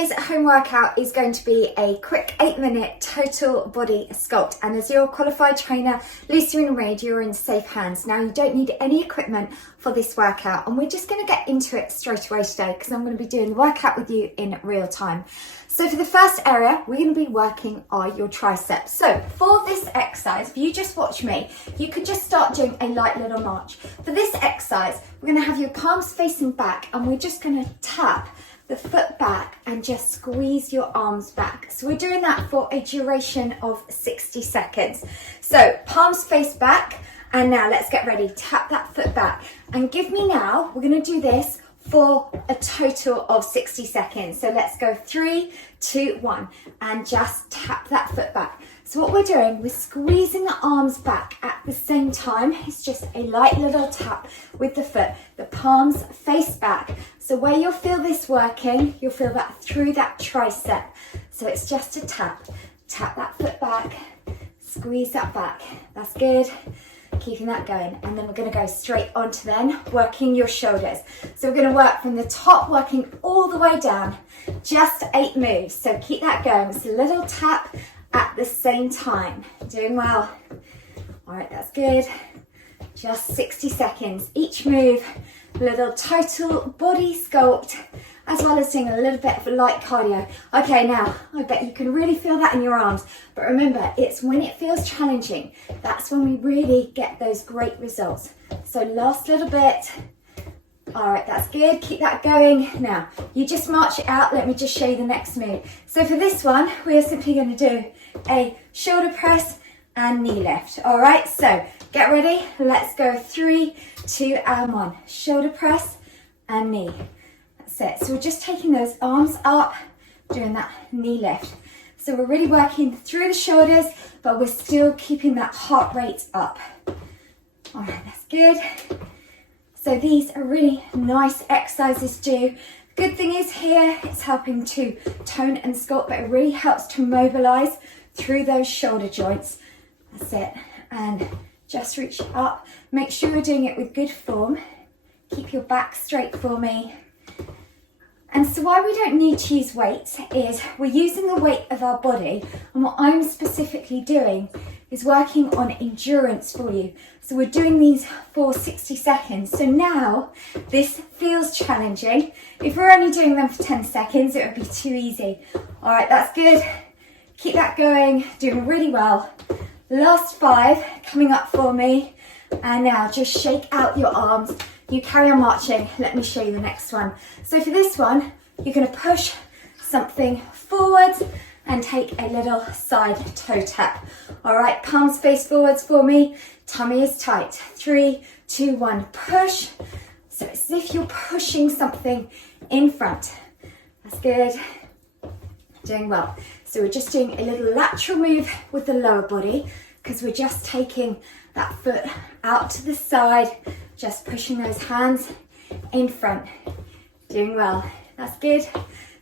today's home workout is going to be a quick 8-minute total body sculpt, and as your qualified trainer Wyndham-Read, you're in safe hands. Now you don't need any equipment for this workout, and we're just going to get into it straight away today because I'm going to be doing the workout with you in real time. So for the first area, we're going to be working on your triceps. So for this exercise, if you just watch me, you could just start doing a light little march. For this exercise, we're going to have your palms facing back, and we're just going to tap the foot back and just squeeze your arms back. So we're doing that for a duration of 60 seconds. So palms face back, and now let's get ready. Tap that foot back and give me now, we're going to do this for a total of 60 seconds. So let's go 3, 2, 1, and just tap that foot back. So what we're doing, we're squeezing the arms back at the same time. It's just a light little tap with the foot, the palms face back. So where you'll feel this working, you'll feel that through that tricep. So it's just a tap that foot back, squeeze that back. That's good. Keeping that going, and then we're going to go straight on to then working your shoulders. So we're going to work from the top, working all the way down, just 8 moves. So keep that going. It's a little tap at the same time. Doing well. All right, that's good. Just 60 seconds each move. Little total body sculpt, as well as doing a little bit of a light cardio. Okay, now I bet you can really feel that in your arms, but remember, it's when it feels challenging, that's when we really get those great results. So last little bit. All right, that's good. Keep that going. Now you just march it out. Let me just show you the next move. So for this one, we are simply going to do a shoulder press and knee lift. All right, so get ready. Let's go 3, 2, and 1. Shoulder press and knee. That's it. So we're just taking those arms up, doing that knee lift. So we're really working through the shoulders, but we're still keeping that heart rate up. All right, that's good. So these are really nice exercises to do. Good thing is here, it's helping to tone and sculpt, but it really helps to mobilize through those shoulder joints. That's it. And just reach up. Make sure you're doing it with good form. Keep your back straight for me. And so why we don't need to use weights is we're using the weight of our body, and what I'm specifically doing is working on endurance for you. So we're doing these for 60 seconds. So now this feels challenging. If we're only doing them for 10 seconds, it would be too easy. All right, that's good. Keep that going, doing really well. Last 5 coming up for me. And now just shake out your arms. You carry on marching. Let me show you the next one. So for this one, you're going to push something forwards and take a little side toe tap. All right, palms face forwards for me. Tummy is tight. 3, 2, 1, push. So it's as if you're pushing something in front. That's good. Doing well. So we're just doing a little lateral move with the lower body because we're just taking that foot out to the side, just pushing those hands in front. Doing well. That's good.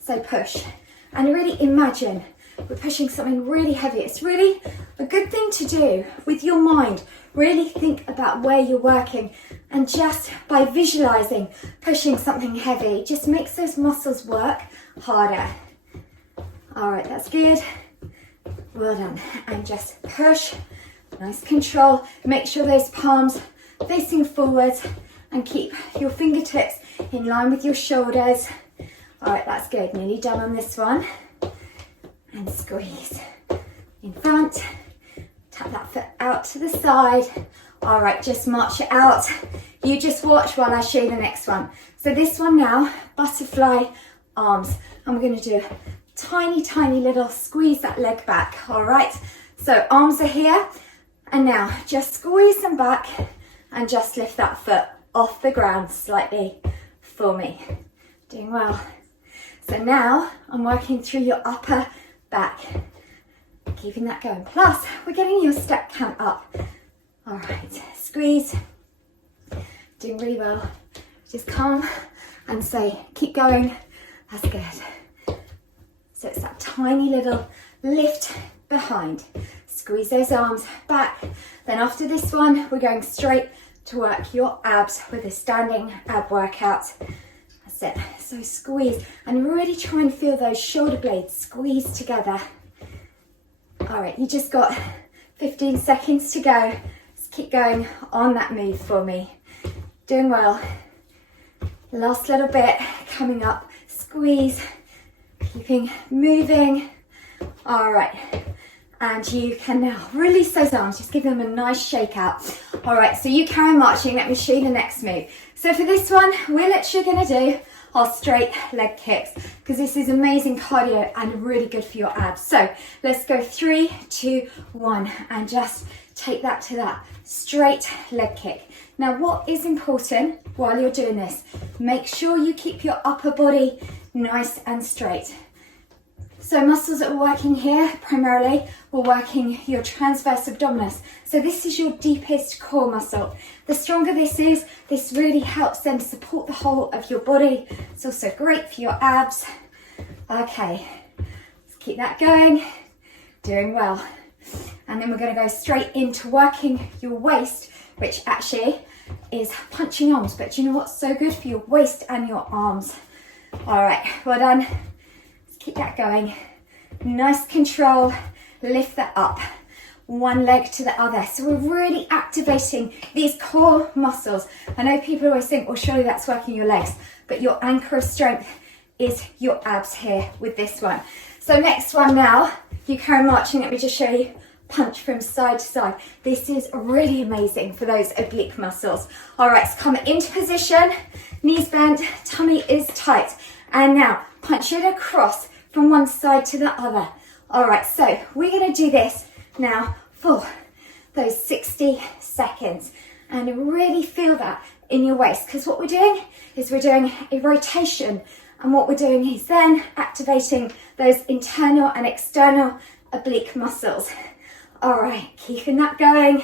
So push. And really imagine we're pushing something really heavy. It's really a good thing to do with your mind. Really think about where you're working, and just by visualizing pushing something heavy just makes those muscles work harder. All right, that's good. Well done. And just push. Nice control. Make sure those palms facing forwards and keep your fingertips in line with your shoulders. All right, that's good. Nearly done on this one. And squeeze in front. Tap that foot out to the side. All right, just march it out. You just watch while I show you the next one. So this one now, butterfly arms. And we're going to do tiny, tiny little squeeze that leg back. All right, so arms are here. And now just squeeze them back and just lift that foot off the ground slightly for me. Doing well. So now I'm working through your upper back. Keeping that going. Plus, we're getting your step count up. All right, squeeze. Doing really well. Just calm and say, keep going. That's good. So it's that tiny little lift behind. Squeeze those arms back. Then after this one, we're going straight to work your abs with a standing ab workout. That's That's it. So squeeze and really try and feel those shoulder blades squeeze together. All right, you just got 15 seconds to go. Just keep going on that move for me. Doing well. Last little bit coming up. Squeeze, keeping moving. All right, and you can now release those arms. Just give them a nice shake out. All right, so you carry on marching. Let me show you the next move. So for this one, we're literally going to do our straight leg kicks because this is amazing cardio and really good for your abs. So let's go 3, 2, 1 and just take that to that straight leg kick. Now what is important while you're doing this, make sure you keep your upper body nice and straight. So muscles that we're working here, primarily, we're working your transverse abdominis. So this is your deepest core muscle. The stronger this is, this really helps them support the whole of your body. It's also great for your abs. Okay, let's keep that going. Doing well. And then we're going to go straight into working your waist, which actually is punching arms. But do you know what's so good for your waist and your arms? All right, well done. Keep that going. Nice control. Lift that up. One leg to the other. So we're really activating these core muscles. I know people always think, well, surely that's working your legs, but your anchor of strength is your abs here with this one. So next one now, you carry marching. Let me just show you. Punch from side to side. This is really amazing for those oblique muscles. All right, so come into position. Knees bent, tummy is tight. And now punch it across from one side to the other. All right, so we're going to do this now for those 60 seconds and really feel that in your waist, because what we're doing is we're doing a rotation, and what we're doing is then activating those internal and external oblique muscles. All right, keeping that going.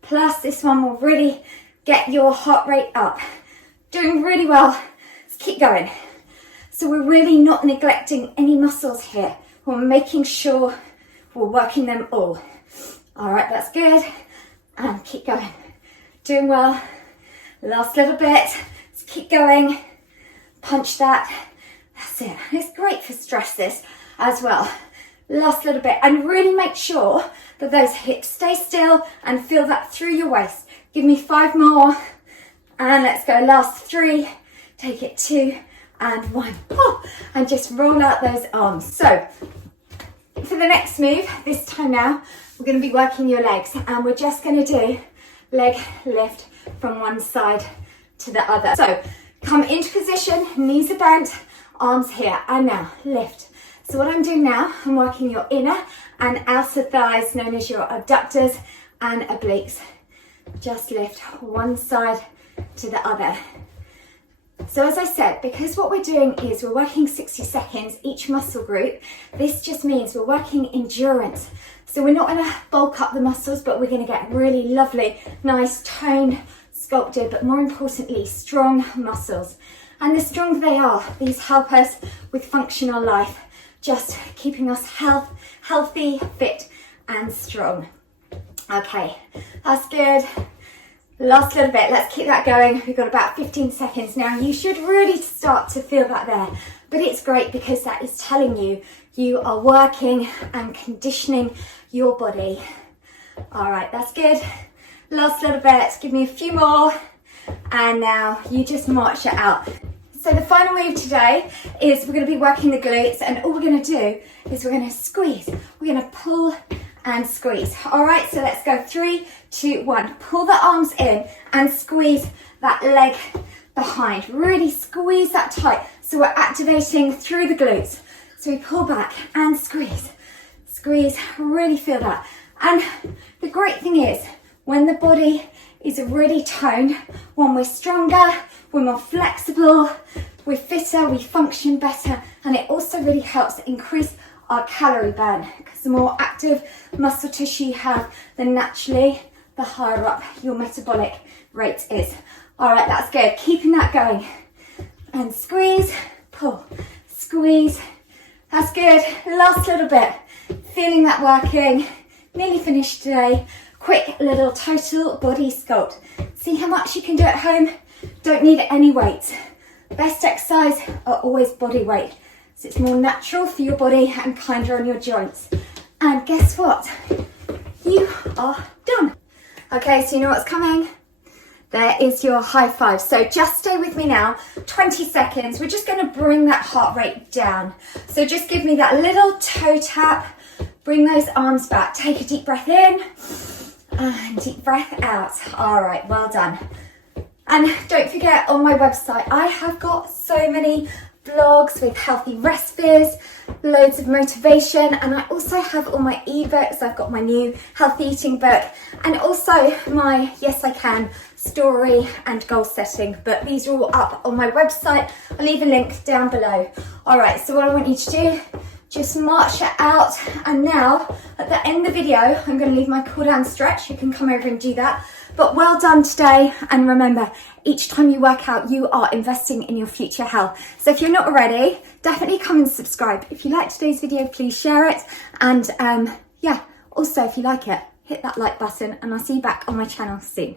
Plus this one will really get your heart rate up. Doing really well. Let's keep going. So we're really not neglecting any muscles here. We're making sure we're working them all. All right, that's good. And keep going. Doing well. Last little bit. Let's keep going. Punch that. That's it. It's great for stresses as well. Last little bit. And really make sure that those hips stay still and feel that through your waist. Give me 5 more. And let's go. Last 3. Take it 2. And 1, and just roll out those arms. So for the next move, this time now, we're going to be working your legs, and we're just going to do leg lift from one side to the other. So come into position, knees are bent, arms here, and now lift. So what I'm doing now, I'm working your inner and outer thighs, known as your abductors and obliques. Just lift one side to the other. So as I said, because what we're doing is we're working 60 seconds each muscle group, this just means we're working endurance. So we're not going to bulk up the muscles, but we're going to get really lovely, nice toned, sculpted, but more importantly, strong muscles. And the stronger they are, these help us with functional life, just keeping us healthy, fit and strong. Okay, that's good. Last little bit, let's keep that going. We've got about 15 seconds now. You should really start to feel that there, but it's great because that is telling you you are working and conditioning your body. All right, that's good. Last little bit, give me a few more, and now you just march it out. So the final move today is we're going to be working the glutes, and all we're going to do is we're going to squeeze. We're going to pull and squeeze. All right, so let's go 3, 2, 1. Pull the arms in and squeeze that leg behind. Really squeeze that tight. So we're activating through the glutes. So we pull back and squeeze. Squeeze, really feel that. And the great thing is when the body is really toned, when we're stronger, we're more flexible, we're fitter, we function better, and it also really helps increase our calorie burn, because the more active muscle tissue you have, then naturally the higher up your metabolic rate is. All right, that's good. Keeping that going. And squeeze, pull, squeeze. That's good. Last little bit. Feeling that working. Nearly finished today. Quick little total body sculpt. See how much you can do at home. Don't need any weight. Best exercise are always body weight. So it's more natural for your body and kinder on your joints. And guess what? You are done. Okay, so you know what's coming? There is your high five. So just stay with me now, 20 seconds. We're just gonna bring that heart rate down. So just give me that little toe tap. Bring those arms back. Take a deep breath in and deep breath out. All right, well done. And don't forget, on my website, I have got so many blogs with healthy recipes, loads of motivation, and I also have all my ebooks. I've got my new healthy eating book and also my Yes I Can story and goal setting book. These are all up on my website. I'll leave a link down below. All right, so what I want you to do, just march it out. And now at the end of the video, I'm going to leave my cool down stretch. You can come over and do that. But well done today. And remember, each time you work out, you are investing in your future health. So if you're not already, definitely come and subscribe. If you liked today's video, please share it. And yeah, also if you like it, hit that like button and I'll see you back on my channel soon.